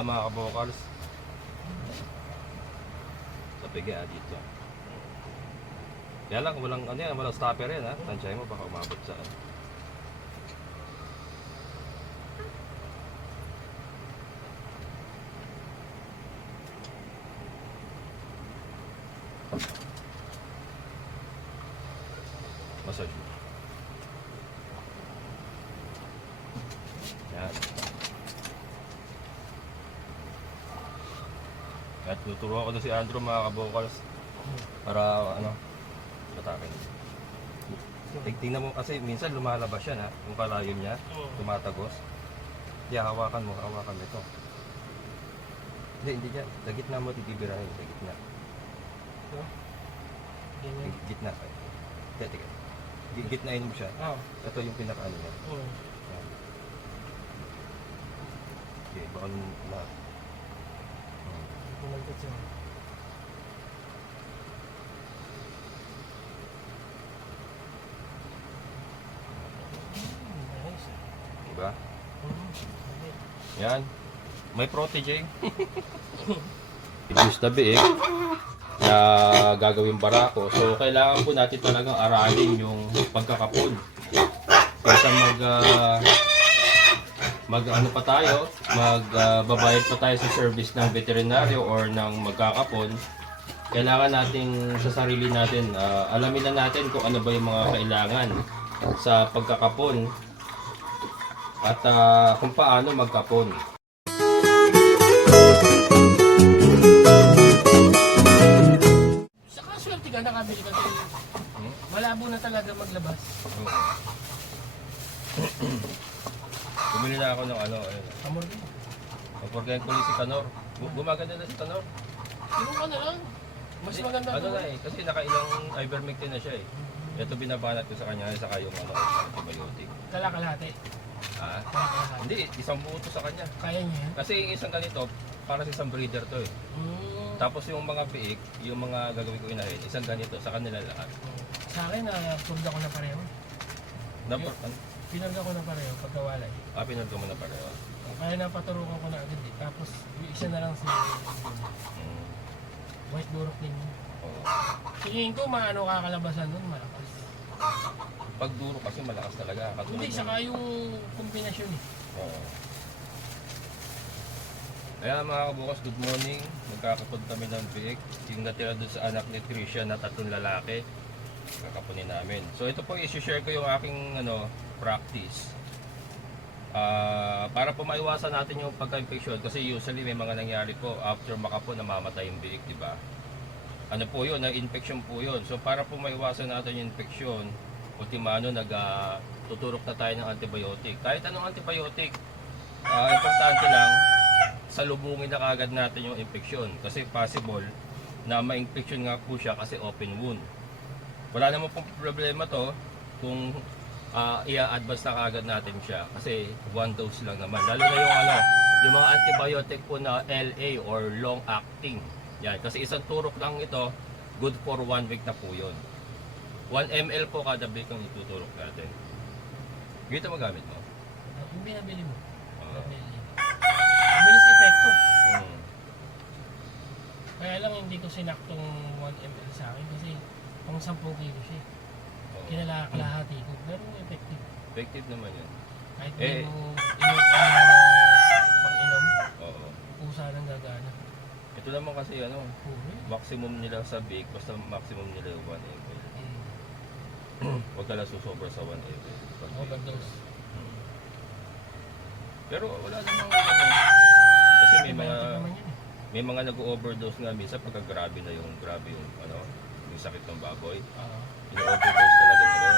Mga kabokals sa piga dito. Kaya lang walang ano yan, walang stopper yan ha. Tansyahin mo baka umabot sa ano. Massage mo. Yan. At tuturuan ko na si Andrew mga kabokals para ano, matakin. Tingnan mo kasi minsan lumalabas yan ha, yung kalayo niya, tumatagos. Kaya hawakan mo ito. Hindi dyan, sa gitna mo titibirahin, sa gitna. Gitna. Teka. Gitnain mo siya. Ito yung pinakaano niya. Okay, baka na. Malagkat siya. Diba? Yan. May protege. Use na biig na gagawin barako. So, kailangan po natin talagang aralin yung pagkakapon. Kaysa mag-ano pa tayo, magbabayad pa tayo sa service ng veterinaryo or ng magkakapon, kailangan nating sa sarili natin, alamin na natin kung ano ba yung mga kailangan sa pagkakapon at kung paano magkapon. Saka swerte ka, nakabili ka tayo. Malabo na talaga maglabas. Bumili na ako ng ano, Amor din. pagporgayan ko si Tanor. Gumaganda na si Tanor. Sino ka na lang? Mas maganda Ano na kasi nakailang ivermectin na siya eh. Ito binabanat ko sa kanya, saka yung ano, antibiotic. Kala-kalahati. Ha? Kala-kalahati. Hindi, isang buo to sa kanya. Kaya niya yan? Kasi yung isang ganito, para sa isang breeder to eh. Tapos yung mga biik, yung mga gagawin ko inahin, isang ganito, sa kanila lahat. Sa akin, purga ko na pareho. Pinarga ko na pareho pagkawalay. Pinag mo na pareho. Kaya napaturukan ko na agad eh. Tapos, yung isa na lang si White Durok din yun. Oo. Tingin ko, maano kakalabasan nun, malakas. Pag duro kasi malakas talaga. Hindi, saka yung kombinasyon eh. Oo. Kaya mga kabukas, good morning. Magkakapod kami ng biik. Yung natira doon sa anak ni Trisha na 3 lalaki. Kakapunin namin. So ito po, isi-share ko yung aking practice. Para po maiwasan natin yung pagka-infection. Kasi usually may mga nangyari po after makapon namamatay yung biik, diba? Ano po yun, na-infection po yun. So para po maiwasan natin yung infection, ultimano tuturok na tayo ng antibiotic. Kahit anong antibiotic, importante lang, salubungin na kagad natin yung infection. Kasi possible na ma-infection nga po siya kasi open wound. Wala naman pong problema to kung i-advance na kagad natin siya. Kasi 1 dose lang naman. Lalo na yung mga antibiotic po na LA or long acting. Yan, kasi isang turok lang ito, good for 1 week na po yun. 1 ml po kada week ang ituturok natin. Dito magamit mo? Yung binabili mo. Oo. Mabilis epekto. Kaya lang hindi ko sinaktong 1 ml sa akin kasi pang 10 kilo siya. Kinalakalahati ko. Pero effective. Effective naman yan. Kahit Eh, mo pang-inom, Oo. pusa ng gagana. Ito naman kasi maximum nila sa bake, basta maximum nila yung 1 ml. Huwag ka lang susobra sa 1 ml. Overdose. Pero wala namang kasi may mga nag-overdose nga minsan pagka grabe yung yung sakit ng baboy. Ino-overdose talaga nila.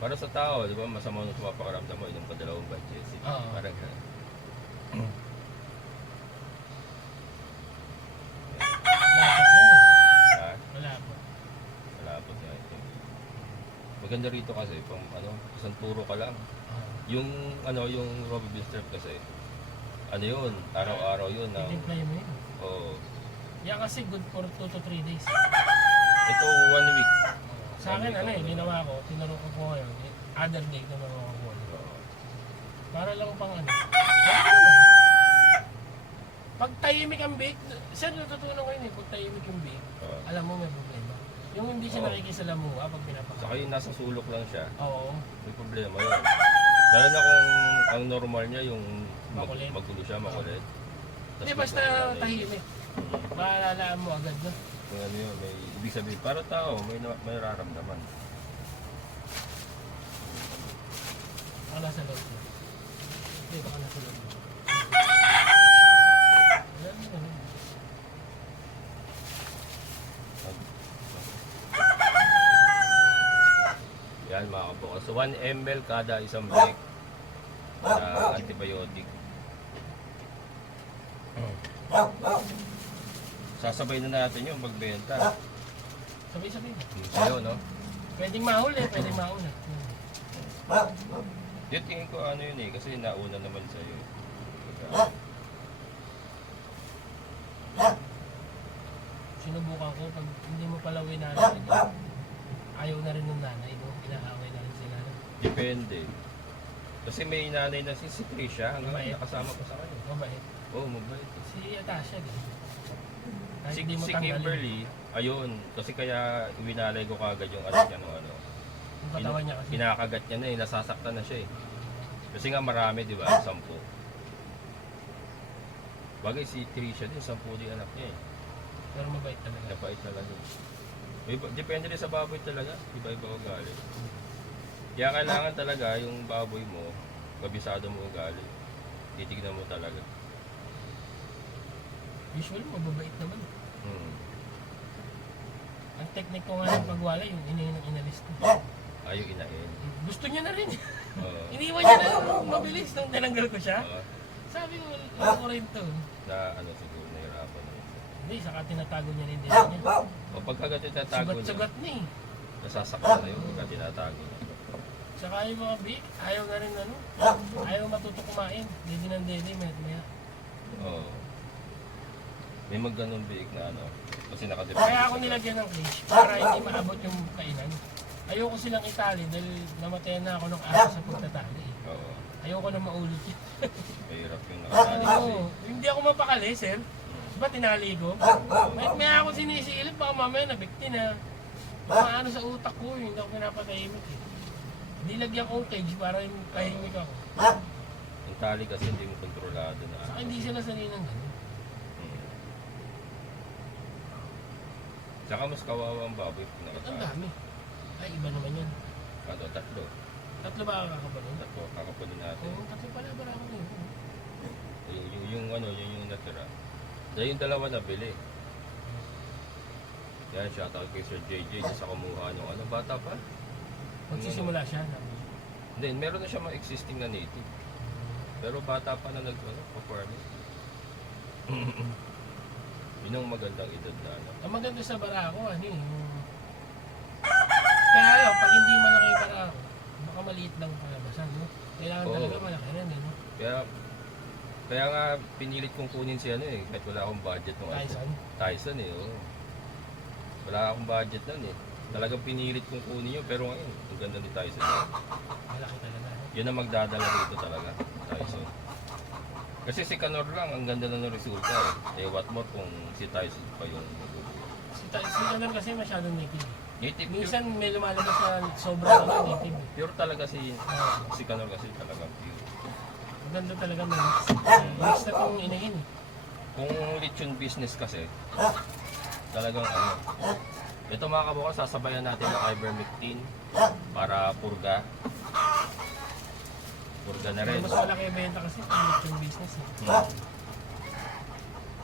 Para sa tao, di ba, masama nung sumapakaramdam mo, inom ka 2 batches. Parang gano'n. Malapot na eh. Ha? Malapot. Malapot nga ito. Maganda rito kasi, isang turo ka lang. Yung Robibil strep kasi, yun, araw-araw yun. Titimpla mo yun. Oo. Yan kasi good for 2 to 3 days. Ito 1 week. Sa akin, ginawa ko, tinuro ko po ngayon, other day, tinuro ko po. Para lang pang ano. Ano naman? tahimik ang bake, sir, natutunan ko yun eh, pag tahimik yung bake, alam mo may problema. Yung hindi siya nakikisalamuha pag pinapakain. Saka yung nasa sulok lang siya, Oo. may problema yun. Lalo na kung ang normal niya yung Makulit. magulo siya, makulit. Hindi, Tas basta biglang nanay. tahimik. Maalalaan mo agad, no? Kung ano yun, may ibig sabihin, para tao, may nararamdaman. Baka nasa loob mo. Hindi, baka nasa loob mo. Alam mo, ano? Yan mga kabukas. So 1 ml kada isang break na antibiotic. Sasabay na natin yung pagbenta. Sabay-sabay na. Sa'yo, no? Pwedeng mahuli, pwedeng mauna. Yung tingin ko ano yun eh, kasi nauna naman sa'yo. Sinubukan ko, pag hindi mo pala winala, ayaw na rin ng nanay, no? Inaaway na rin sila. Depende. Kasi may nanay na si Trisha, hanggang Mabait. nakasama ko sa kanya. Mabait. Oo, mabait. Si Atasha, di. Kahit Si, di mo si tanggalin, Kimberly, ayun, kasi kaya winalay ko kagad yung anak niya nung ano. yung katawan niya kasi. Kinakagat niya na eh, nasasaktan na siya eh. Kasi nga marami, di ba? 10. Bagay si Trisha din, 10 din anak niya eh. Pero mabait talaga. Napait talaga. Depende rin sa baboy talaga, iba-iba ugali. Kaya kailangan talaga yung baboy mo, kabisado mo ugali. Titignan mo talaga. Usually, mababait naman. Hmm. Ang technique ko nga ng pagwala, yung inalis ko. Ayaw inain. Gusto niya na rin. Oo. Iniwan niya na mabilis nung tinanggal ko siya. Oo. Sabi ko, ano ko rin to. Na ano siguro, nahirapan na yun. Hindi, saka tinatago niya rin din niya. O pagkagat yung tatago niya, Sugat-sugat na eh. nasasaktan na yun pagka tinatago niya. Saka yung mga big, ayaw na rin ano. Ayaw matuto kumain. Dede ng dede, maya. Oo. May magganong biik na ano, kasi nakadepende. Kaya ako nilagyan ng cage para hindi maabot yung kainan. Ayoko silang itali dahil namatayan na ako ng aso sa pagtatali. Oo. Ayoko na maulit yun. Mahirap yung nakatali kasi. Oo, hindi ako mapakali, sir. Diba tinali ko? May ako sinisilip, baka mamaya nabikti na. Baka ano sa utak ko, hindi ako pinapatahimik eh. Nilagyan ko ng cage para yung tahimik ako. Yung tali kasi hindi mo kontrolado na. Saka hindi sila sanay ng gano'n. Saka mas kawawa ang baboy kung Ang nakatali. dami. Ay, iba naman yan. Ano, 3. Tatlo ba ang kakabalon? 3, kakapunin natin. Oo, tatlo pala ba ako yun? Yung ano, yung natira. Dahil yung dalawa nabili. Yan, shoutout kay Sir JJ sa kumuha nung ano, bata pa. Magsisimula siya. Hindi, meron na siya mga existing na native. Pero bata pa na performing. Yun ang magandang edad na ano. Ang maganda sa barako, ano eh. Kaya yun, pag hindi malaki yung barako, baka maliit lang palabasan, no? Kailangan Oo. talaga malaki rin, no? Kaya nga pinilit kong kunin si ano eh, kahit wala akong budget nung Tyson. Tyson eh, oo. Wala akong budget nun eh. Talagang pinilit kong kunin yun, pero ngayon, ang ganda ni Tyson. Malaki talaga, no? Yun ang magdadala dito talaga, Tyson. Kasi si Canor lang, ang ganda na ng resulta eh. Eh, what more kung si Tyson pa yung magulo. Si Tanner kasi masyadong native. Native, Minsan may lumalabas na sobrang native. pure talaga si Canor kasi talaga pure. Maganda talaga mix. Mix na itong inahin eh. Kung lechon business kasi, talagang ano, ito mga kabukas, sasabayan natin ng ivermectin para purga. Purga na rin. Mas malaki yung benta kasi pag yung business eh.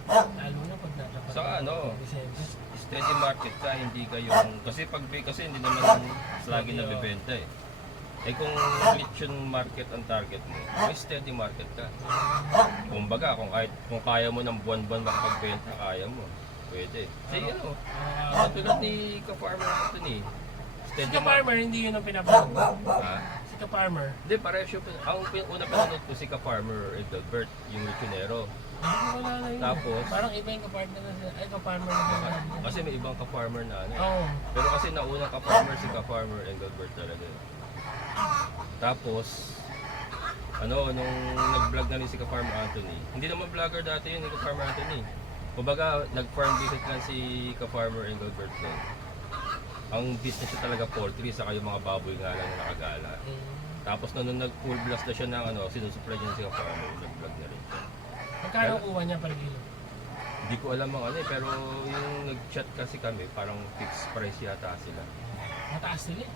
Lalo na pag natapat. Saka ano, December. steady market ka, hindi ka yung, kasi hindi naman lagi nabibenta eh. Eh kung lechon market ang target mo, may steady market ka. Kumbaga, kung kaya mo ng buwan-buwan makapagbenta, kaya mo. Pwede. Kasi ano, katulad ni ka-farmer natin eh. Si Steady ka-farmer, hindi yun ang pinapanood. Ha? Si ka-farmer. Hindi, pareho siya. Ang una pinanood ko si ka-farmer Edelbert, yung lechonero. Wala na yun. Tapos? Parang iba yung ka-partner na sila. Ay, ka-farmer na sila. Kasi may ibang ka-farmer na ano. Oo. Pero kasi naunang ka-farmer si ka-farmer Edelbert talaga. Tapos, ano, nung nag-vlog na rin si Ka-Farmer Anthony. Hindi naman vlogger dati yun, ni Ka-Farmer Anthony. Kumbaga, nag-farm visit lang si Ka-Farmer Engelbert doon. Ang business niya talaga poultry, saka yung mga baboy nga lang na nakagala. Tapos nung nag-full blast na siya ng ano, sinusupply niya si Ka-Farmer, nag-vlog na rin siya. Magkano kuha niya per kilo? Hindi ko alam ang ano eh, pero yung nag-chat kasi kami, parang fixed price yata sila. Mataas sila eh.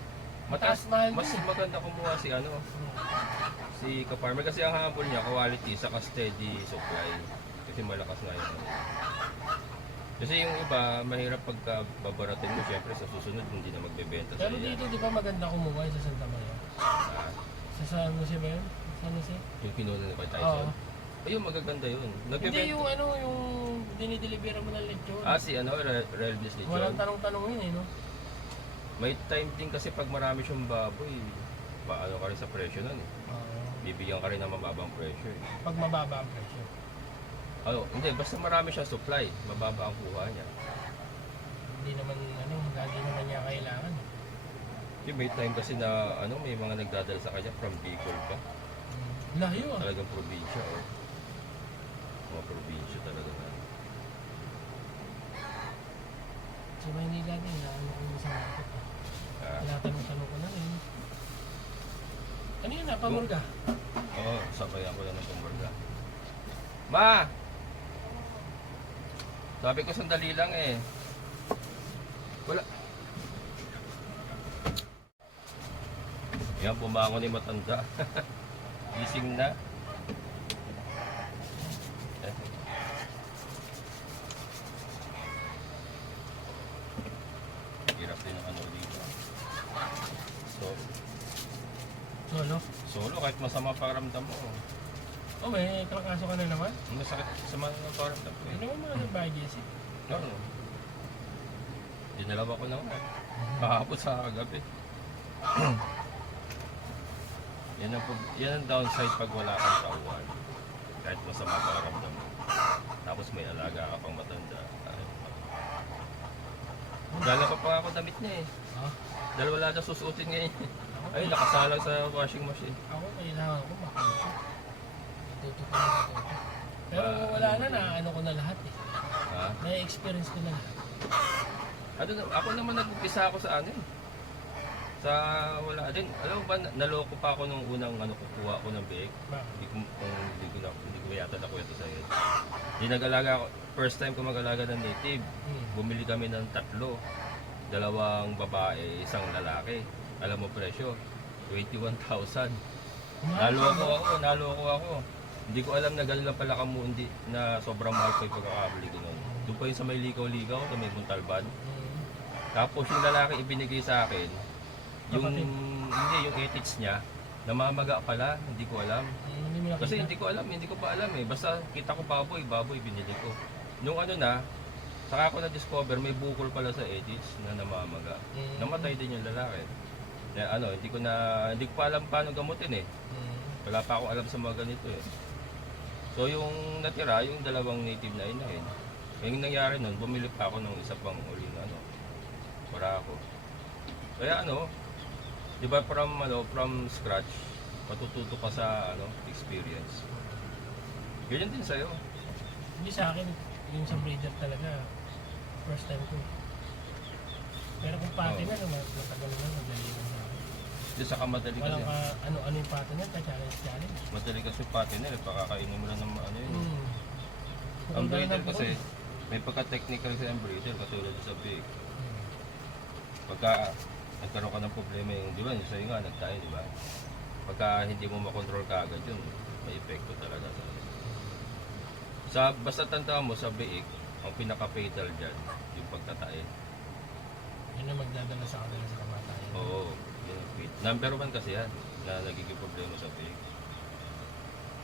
Mataas, mahal mas din eh. maganda kumuha si ano, si Ka-Farmer kasi ang habol niya, quality, saka steady supply. Kasi malakas nga yun. Kasi yung iba, mahirap pagka babaratin mo, syempre sa susunod hindi na magbebenta Pero sa'yo yan. dito di ba maganda kumuha sa Santa Maria? Ah, Sa San Jose ba yun? San Jose? yung kinuha ni Kay Oo. Tyson. Ayun, magaganda yun. Hindi Nagbebenta. yung ano, yung dinideliver mo ng lechon. Ah, si ano, Real Business Walang John. tanong-tanong yun eh, no? May time din kasi pag marami siyang baboy, paano ka rin sa presyo nun eh. Bibigyan ka rin ng mababang presyo eh. Pag mababa ang presyo. Ano, hindi, basta marami siyang supply, mababa ang kuha niya. Hindi naman, ano, lagi naman niya kailangan. Yung may time kasi na, ano, may mga nagdadala sa kanya from Bicol pa. Layo ah. Talagang probinsya, oh. Mga probinsya talaga na. Sa Maynila din, ano ko sa market ah. Tinatanong-tanong ko na rin. Ano yun, napamurga? Oo, sabayan ko lang ng pambarga. Ma! Sabi ko sandali lang eh. Wala. Yan, bumangon ni matanda. Gising na. Eh. Hirap din ang ano dito. So, Solo? solo kahit masama pakiramdam mo. Oh, may kalakaso ka na naman? Masakit sa mga pakiramdam ko eh. Ano naman mga nagbayad Jesse? No. Dinalawa ko naman. Kahapon sa gabi. yan ang downside pag wala kang tauhan. Kahit masama pakiramdam mo. Tapos may alaga ka pang matanda. Dala pa ako damit niya eh. Ha? Dahil wala na susuotin ngayon. Ay, nakasalang sa washing machine. Ako, kailangan ko makita. Matuto ko na matuto. Pero wala na, ano ko na lahat eh. Ha? Na-experience ko na lahat. Ako naman nag-umpisa ako sa ano eh. Sa wala din. Alam mo ba, naloko pa ako nung unang kukuha ko ng biik. Bakit? Hindi ko yata nakwento sa iyo. Hindi nag-alaga ako. First time ko mag-alaga ng native. Bumili kami ng 3. 2 babae, 1 lalaki. Alam mo presyo, 21,000. Naloko ako. Hindi ko alam na gano'n lang pala kamundi na sobrang mahal ko yung pagkakabili ko nun. Doon pa yun sa may ligaw-ligaw, sa may Muntalban. Tapos yung lalaki ibinigay sa akin, yung ethics niya, namamaga pala, hindi ko alam. Hindi mo nakita? Kasi hindi ko pa alam eh. Basta kita ko baboy binili ko. Nung ano na, saka ako na-discover may bukol pala sa ethics na namamaga. Namatay din yung lalaki. Na, hindi ko pa alam paano gamutin eh. Wala pa akong alam sa mga ganito eh. So yung natira, yung 2 native na inahin. Yung nangyari nun, bumili pa ako ng isa pang uli na para ako. Kaya di ba from scratch, matututo ka sa experience. Ganyan din sa'yo. Hindi sa akin, yung sa breeder talaga, first time ko. Pero kung pati na, matagal na, madali na sa akin. Di saka madali kasi. Walang ano yung pati na, challenge. Madali kasi pati na, pakakainin mo lang ng yun. Kung Ang gano'n breeder ang kasi, bukod. may pagka-technical kasi ang breeder, katulad sa pig. Pagka nagkaroon ka ng problema yung, di ba, yung sa'yo nga, nagtayo, di ba? Pagka hindi mo makontrol ka agad yun, may epekto talaga. Basta tandaan mo, sa biik, ang pinaka-fatal dyan, yung pagtatae. Yun ang magdadala sa kanila sa kamatayan. Oo, yun ang fit. Number 1 kasi yan, na nagiging problema sa biik.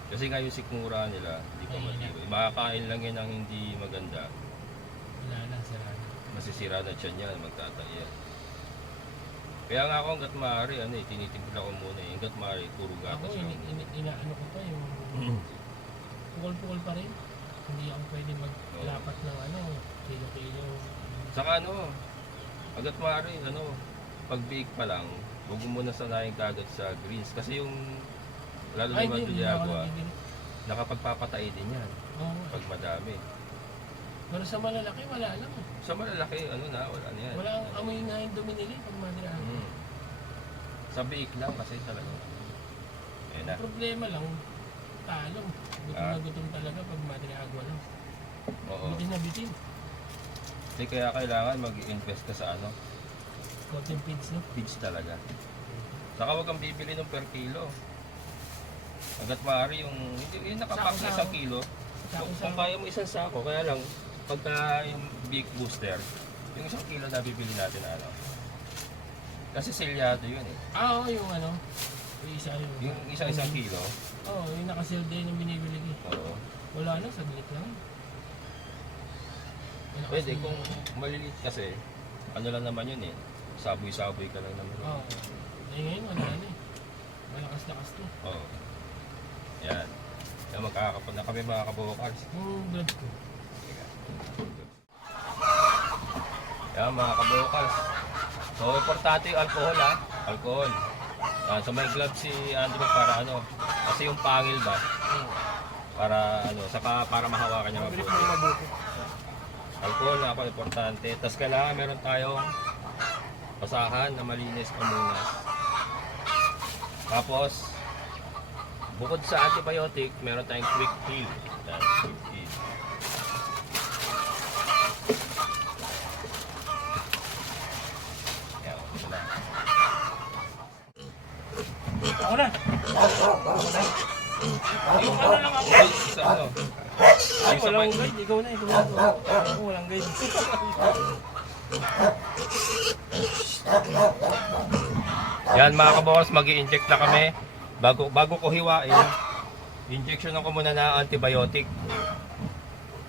Kasi nga yung sikmura nila, hindi pa matibay. Makakain lang yan ang hindi maganda. Wala na, sira na. Masisira na tiyan niya, magtatay yan. Kaya nga ako hanggat maaari, tinitimpla ko muna eh. Hanggat maaari, puro gatas Ako, lang. inaano ko pa yung pukol-pukol pa rin. Hindi ako pwede maglapat ng kilo-kilo. Saka hanggat maaari, pag biig pa lang, huwag mo muna sanayin kagad sa greens. Kasi yung Lalo Ay, naman hindi ako Diagua, nabibili. nakapagpapatay din yan Oo. pag madami. Pero sa malalaki, wala lang. Sa malalaki, ano na, wala na yan. Wala ang amoy nga yung dumi nila pag madirahan. Hmm. Sa biik lang kasi talaga. Ayun na. Ang problema lang, talong. Gutom Ah. na gutom talaga pag madriagwa lang. Oo. Bitin na bitin. Hindi kaya kailangan mag-invest ka sa ano, Cotton feeds, no? feeds talaga. Saka huwag kang bibili ng per kilo. Hanggat maaari yung nakapack na Sako-sako. 1 kilo. Sako-sako. Kung kaya mo isang sako, kaya lang, pagka yung big booster, yung 1 kilo na bibili natin ano. Kasi selyado yun eh. Ah, oo, yung ano. Yung isa yung... Yung isang kilo, Oo, yung nakasil din yung binibili ko. oo. Wala lang, saglit lang. Yung Pwede, nakasil- kung maliliit kasi, ano lang naman yun eh. Saboy-saboy ka lang naman. Oo. Eh, ngayon, wala na eh. Malakas-lakas to. Oo. Yan. Yan, magkakapon na kami mga kabukals. Yung blood ko. Yan mga kabukals. So, importante yung alcohol ha. Alcohol. Yan, so may gloves si Andrew para ano. Kasi yung pangil ba, para ano, saka para mahawakan niya Mabilis mabuti. mo mabuti. Alcohol na ako, importante. Tapos kailangan meron tayong basahan na malinis pa muna. Tapos, bukod sa antibiotic, meron tayong quick heal. Yan, quick heal. Yan, ito na. Ako na. Yung ano lang ako. Ay, isa ano? Ay, Yung sa walang pa- guide. Ikaw na, ikaw na. Ako, walang guide. Yan mga kabokals, mag-i-inject na kami. Bago ko hiwain, injection ko muna na antibiotic.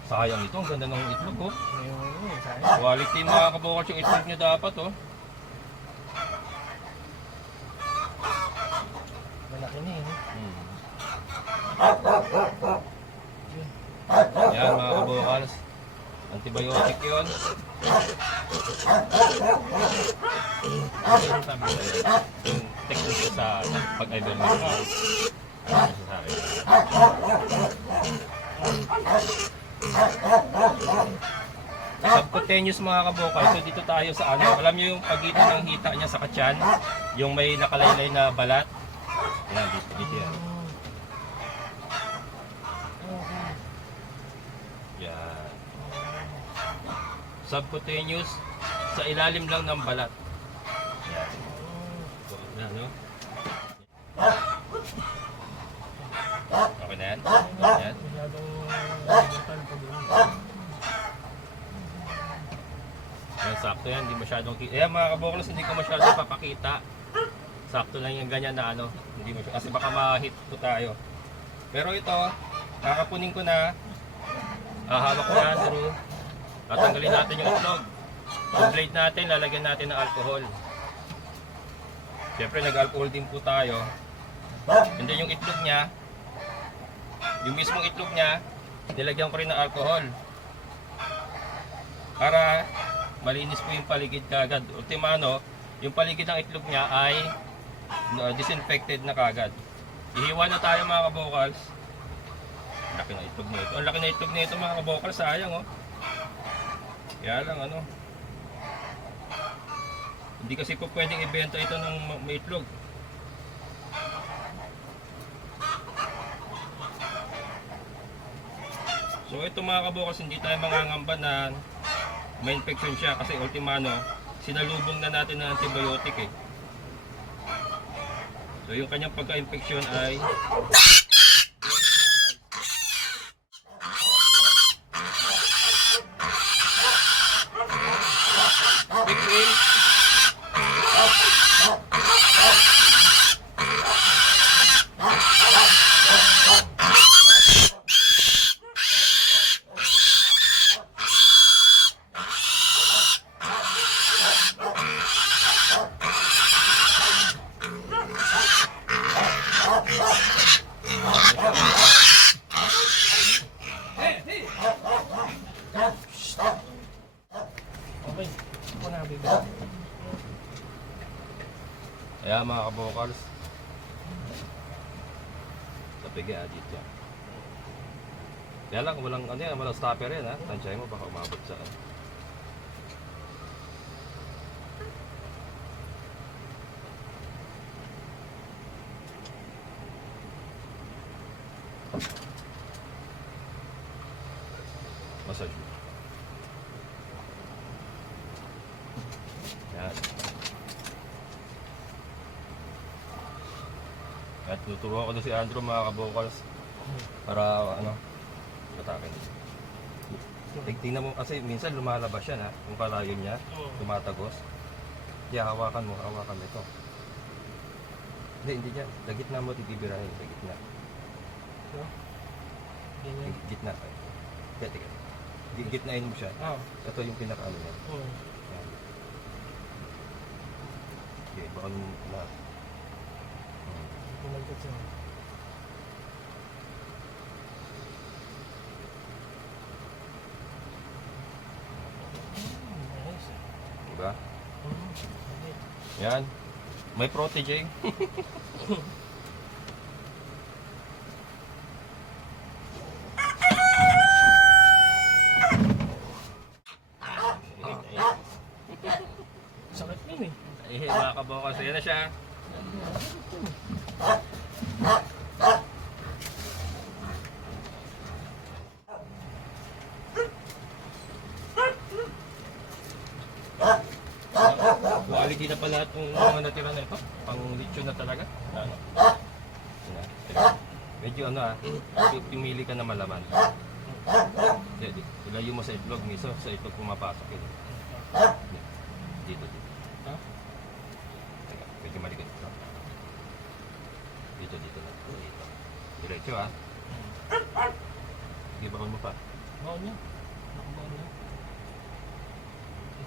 Sayang ito, ang ganda ng itlog oh. Ayun, sayang. Quality mga kabokals yung itlog nyo dapat oh. Malaki na eh. Hmm. Yan mga kabokals, antibiotic yun. Ano yung sabi ko sa'yo? Yung technique sa pag-ivermectin. Ano sa akin? Subcutaneous mga kabokal. So dito tayo sa ano. Alam nyo yung pagitan ng hita niya sa katyan? Yung may nakalaylay na balat? Yan, dito yan. Okay. Yan. Subcutaneous sa ilalim lang ng balat. Yan. So, yan, no? Okay na yan? Yan. Masyadong brutal pa din. Yan, sakto yan. Hindi masyadong... Ayan mga kaboklas, hindi ko masyadong papakita. Sakto lang yung ganyan na ano. Hindi masyadong... Kasi baka ma-hit ko tayo. Pero ito, kakapunin ko na. Hahawak ko na, Andrew. Tatanggalin natin yung itlog. Yung blade natin, lalagyan natin ng alcohol. Siyempre, nag-alcohol din po tayo. And then yung itlog niya, yung mismong itlog niya, nilagyan ko rin ng alcohol. Para malinis po yung paligid kagad. Ultimano, yung paligid ng itlog niya ay disinfected na kagad. Ihiwa na tayo mga kabokals. Laki ng itlog nito. Ang laki ng itlog nito mga kabokals, sayang oh. Kaya lang ano. Hindi kasi po pwedeng ibenta ito ng may itlog. So ito mga kabokals, hindi tayo mangangamba na may infection siya kasi ultimano, sinalubong na natin ng antibiotic eh. So yung kanyang pagka-infection ay Big wheel. Okay. Ako na, baby. Ayan mga kabokals. Pigi dito. Kaya lang, walang, ano yan, walang stopper yan ha. Tansyahin mo, baka umabot sa ano. Massage mo. Yan. At tuturuan ko na si Andrew mga kabokals para ano, matakin. Tingnan mo kasi minsan lumalabas yan ha, kung kalayo niya, tumatagos. Kaya hawakan mo ito. Hindi dyan, sa gitna mo titibirahin, sa gitna. Gitna. Teka. Gitnain mo siya. Ito yung pinaka-ano niya. Yan. Okay, baka nung na. Diba? Yan. May protege. Sakit yun eh. Mga kabokals, yan na siya. Quality na pala itong mga natira na ito. Pang lechon na talaga. Ano? Medyo ano pimili ka na malaman. Ilayo mo sa itlog, miso. Sa itlog pumapasok yun. Dito. Teka, medyo malikot ito. Dito na. Dito. Diretso ha. Sige, bakon mo pa. Baon niya. Nakabaon niya.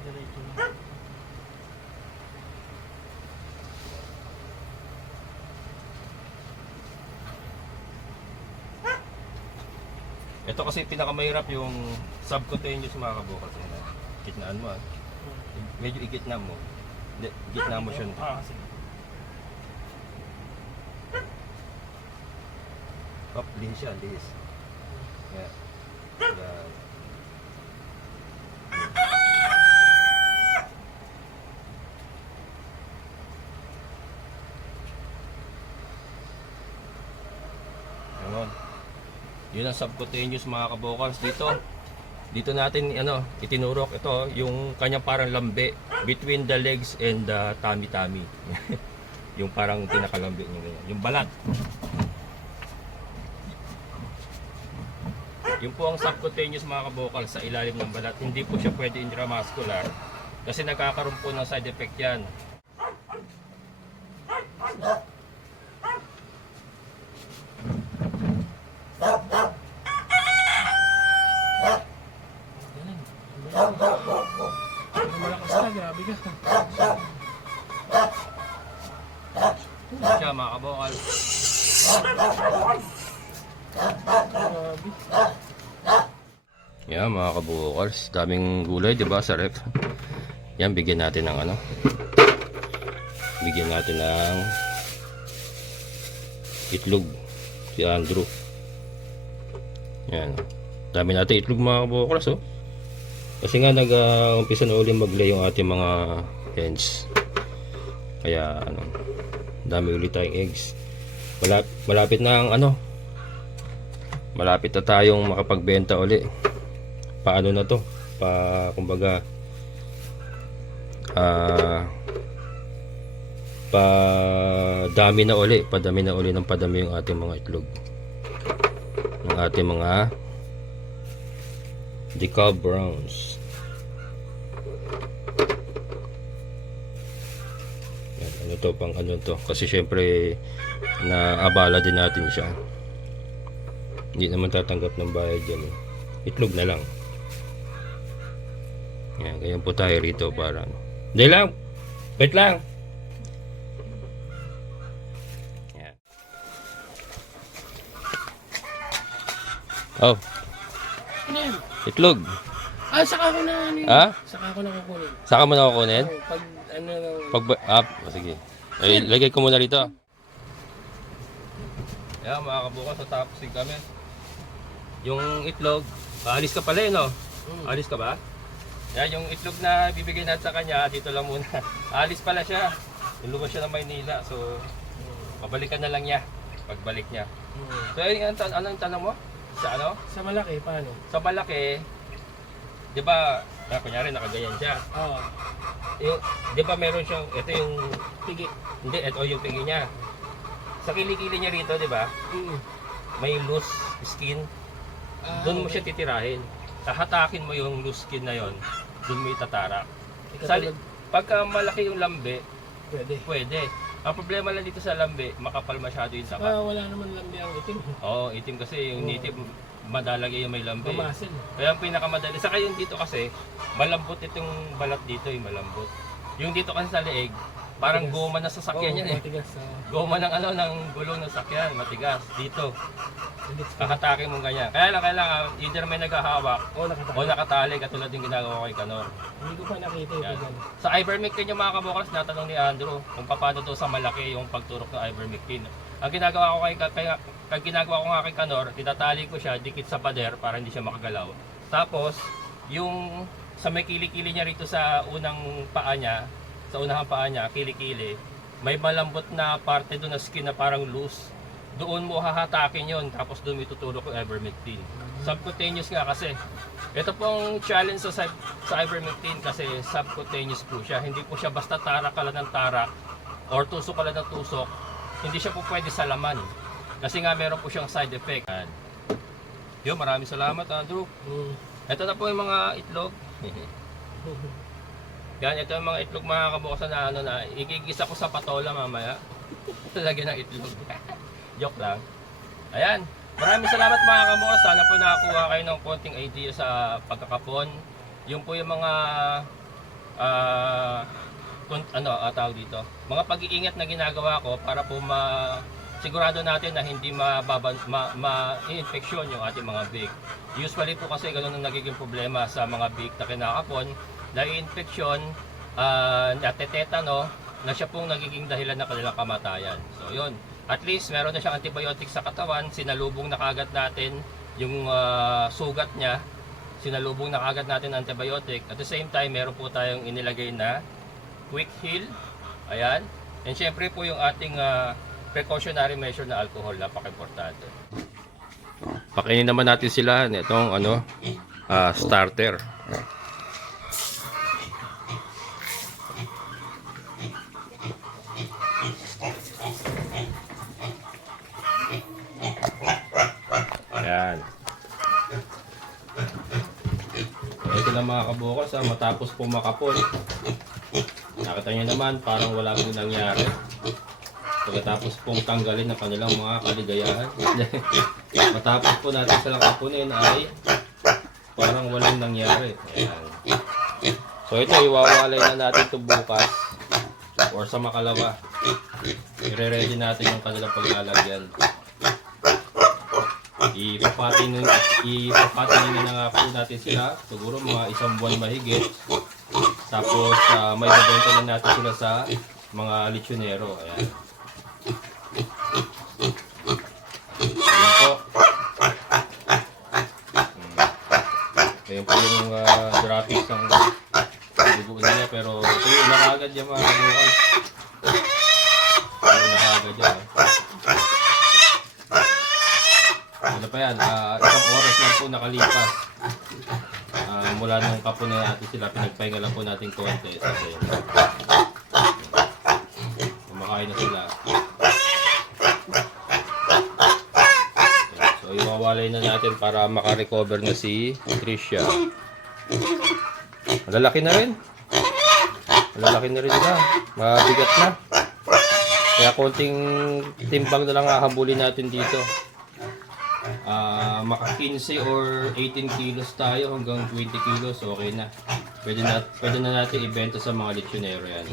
Diretso na. Ito kasi pinakamahirap yung subcutaneous mga kabokals. Gitnaan mo Medyo igitna mo. Hindi, gitna mo siya. Sige. Lihis siya, lihis. Yan. Yan. Ganon. Yun ang subcutaneous mga kabokals dito. Dito natin itinurok ito yung kanyang parang lambe between the legs and the tummy. Yung parang pinakalambe niya ganyan. Yung balat. Yung po ang subcutaneous mga kabokals sa ilalim ng balat. Hindi po siya pwede intramuscular kasi nagkakaroon po ng side effect yan. Malakas ka, grabe ka. Siya mga kabokals. Grabe. Yan mga kabukals, daming gulay 'di ba sa ref. Yan bigyan natin ng Bigyan natin ng itlog si Andrew. Yan. Dami natin itlog mga kabukals Kasi nga nag-umpisa na ulit mag-lay yung ating mga hens. Kaya dami ulit tayong eggs. Malapit na ang malapit na tayong makapagbenta uli. Paano na to? Kumbaga padami na uli ng padami yung ating mga itlog. Ng ating mga decal browns. Yan, pang to kasi syempre naabala din natin siya. Hindi naman tatanggap ng bayad yan itlog na lang. Yan, ganyan po tayo rito para hindi lang, wait lang. Yan. Ano yan? Itlog. Saka ako na Saka ako na kukunin. Saka mo na kukunin? Pag sige. Lagay ko muna rito. Ayan mga kabukas, natapos din kami. Yung itlog, aalis ka pala eh, no? Alis ka ba? Yan, yung itlog na bibigyan natin sa kanya, dito lang muna. Alis pala siya. Ilubas siya ng Maynila. So, pabalikan na lang niya. Pagbalik niya. So, ayun, anong tanong mo? Sa ano? Sa malaki, paano? Sa malaki, di ba, kunyari nakaganyan siya. Oo. Yung, di ba meron siyang, ito yung, Pigi. hindi, ito yung pigi niya. Sa kilikili niya rito, di ba? May loose skin. Doon mo siya titirahin. Hatakin mo yung loose skin na yon. Doon mo itatarak. Pagka malaki yung lambe, pwede. Ang problema lang dito sa lambe, makapal masyado yung saka. Wala naman lambi ang itim. Oo, itim kasi yung native, madalagay yung may lambe. Mamasin. Kaya ang pinakamadali. Saka yung dito kasi, malambot itong balat dito, yung malambot. Yung dito kasi sa leeg, parang Matigas. goma na sasakyan yan eh. Matigas. Goma ng ano, ng gulong ng sakyan, matigas. Dito, Hindi kakatake mo ganyan. Kaya lang, kailangan, either may naghahawak nakatali. o nakatali, katulad yung ginagawa ko kay Kanor. Hindi ko pa nakita yung Yan. ganun. Sa ivermectin yung mga kabukas, natanong ni Andrew kung paano to sa malaki yung pagturok ng ivermectin. Ang ginagawa ko ginagawa ko nga kay Kanor, tinatali ko siya dikit sa pader para hindi siya makagalaw. Tapos, yung sa may kilikili niya rito sa unang paa niya, sa unahang paa niya, kilikili, may malambot na parte doon na skin na parang loose. Doon mo hahatakin yon, tapos doon mo itutulok yung ivermectin. Subcutaneous nga kasi. Ito pong challenge sa ivermectin kasi subcutaneous po siya. Hindi po siya basta tarak ka lang ng tarak or tusok ka lang ng tusok. Hindi siya po pwede sa laman. Kasi nga meron po siyang side effect. Yo, maraming salamat Andrew. Ito na po yung mga itlog. Yan, ito yung mga itlog mga kabukasan na ano na igigisa ko sa patola mamaya. Lagyan ng itlog. Joke lang. Ayan. Maraming salamat mga kabukas. Sana po nakakuha kayo ng konting idea sa pagkakapon. Yung po yung mga tawag dito. Mga pag-iingat na ginagawa ko para po sigurado natin na hindi ma-infeksyon yung ating mga big. Usually po kasi ganoon ang nagiging problema sa mga big na kinakapon. Na-infeksyon, natetetano, na siya pong nagiging dahilan ng kanilang kamatayan. So yun. At least meron na siyang antibiotics sa katawan, sinalubong na kagad natin yung sugat niya, sinalubong na kagad natin ang antibiotic. At the same time, meron po tayong inilagay na quick heal. Ayan. And syempre po yung ating precautionary measure na alcohol, napaka-importante. Pakainin naman natin sila nitong starter. Ayan. Ito na mga kabukas, matapos po makapon. Nakita nyo naman, parang wala pong nangyari. Pagkatapos pong tanggalin ang kanilang mga kaligayahan. Matapos po natin silang kapunin ay parang walang nangyari. Ayan. So ito, iwawalay na natin ito bukas or sa makalawa. I-ready natin yung kanilang paglalagyan. Ipapatinin na nga po natin sila, siguro mga 1 buwan mahigit. Tapos may bibenta na natin sila sa mga lechonero. Ayan. Ayan po. Ayan po yung graphics ng dugo niya, pero ito yung nakagad yung mga kabukan. Ito yung nakagad yan. Ano pa yan, 1 oras lang po nakalipas mula nung kapunin natin sila, pinagpahinga lang po natin konti kasi kumakain na sila. So iwawalay na natin para makarecover na si Tricia. Malalaki na rin. Malalaki na rin sila. Mabigat na. Kaya konting timbang na lang hahabulin natin dito. Maka 15 or 18 kilos tayo hanggang 20 kilos, okay na. Pwede na natin ibenta sa mga lechonero yan.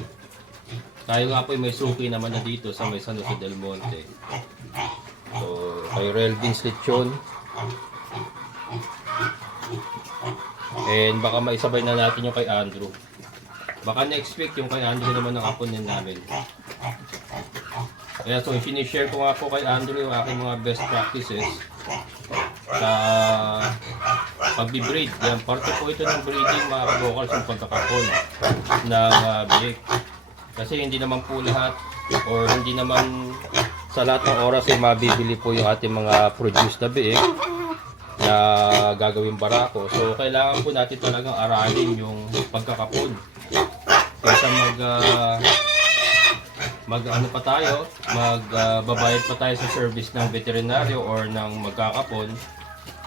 Tayo nga po may suki naman na dito sa may San Jose del Monte. So, kay Relvin's Lechon. And baka maisabay na natin yung kay Andrew. Baka next week yung kay Andrew naman ang kapunin namin. Kaya so, sinishare ko nga po kay Andrew yung aking mga best practices sa pag-breed. Yan, parte po ito ng breeding mga kabokals yung pagkakapon ng biik. Kasi hindi naman po lahat or hindi naman sa lahat ng oras ay mabibili po yung ating mga produce na biik na gagawing barako. So, kailangan po natin talagang aralin yung pagkakapon. Kaysa magbabayad pa tayo sa service ng veterinaryo or ng magkakapon,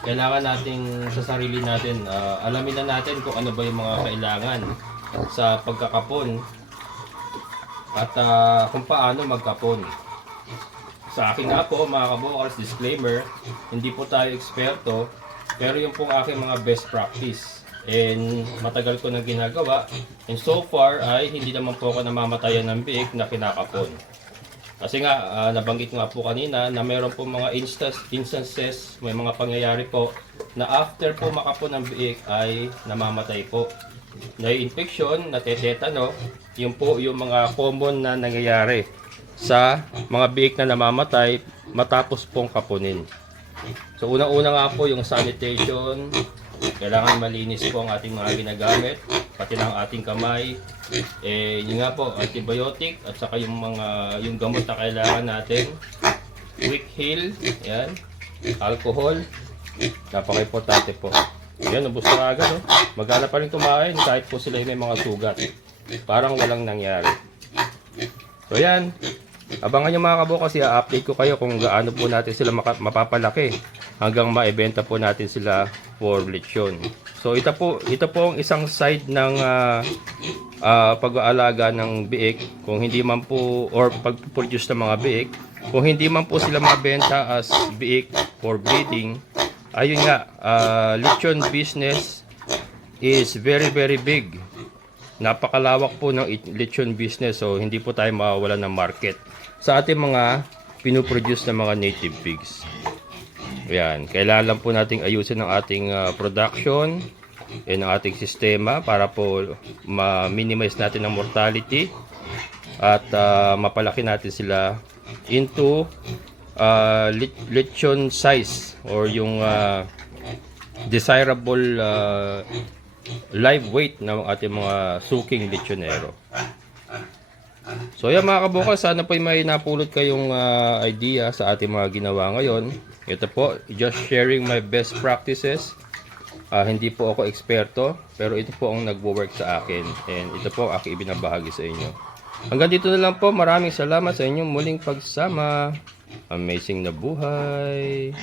kailangan nating sa sarili natin, alamin na natin kung ano ba yung mga kailangan sa pagkakapon at kung paano magkapon. Sa akin nga po mga kabokals, disclaimer, hindi po tayo eksperto, pero yung pong aking mga best practice. And matagal ko na ginagawa, and so far ay hindi naman po ako namamatayan ng biik na kinakapon. Kasi nga, nabanggit nga po kanina na mayroon po mga instances, may mga pangyayari po na after po makapon ng biik ay namamatay po. Na-infection, natetetano, yun po yung mga common na nangyayari sa mga biik na namamatay matapos pong kapunin. So unang-una nga po yung sanitation, kailangan malinis po ang ating mga ginagamit, pati ng ating kamay. Yun nga po, antibiotic at saka yung gamot na kailangan natin. Quick heal, yan, alcohol, napaka-importante po. Yan, ubos na agad. Oh. Magana pa rin kumain kahit po sila may mga sugat. Parang walang nangyari. So yan, abangan nyo mga kabokals, i-update ko kayo kung gaano po natin sila mapapalaki hanggang maibenta po natin sila for lechon. So ito po ang isang side ng pag-aalaga ng biik. Kung hindi man po, or pag-produce ng mga biik, kung hindi man po sila mabenta as biik for breeding, ayun nga, lechon business is very very big. Napakalawak po ng lechon business, so hindi po tayo mawawala ng market sa ating mga pinoproduce ng mga native pigs. Ayan, kailangan lang po nating ayusin ang ating production and ang ating sistema para po ma-minimize natin ang mortality at mapalaki natin sila into lechon size or yung desirable live weight ng ating mga suking lechonero. So yan mga kabukals, sana po may napulot kayong idea sa ating mga ginawa ngayon. Ito po, just sharing my best practices. Hindi po ako eksperto, pero ito po ang nagwo-work sa akin. And ito po ang aking ibinabahagi sa inyo. Hanggang dito na lang po, maraming salamat sa inyong muling pagsama. Amazing na buhay!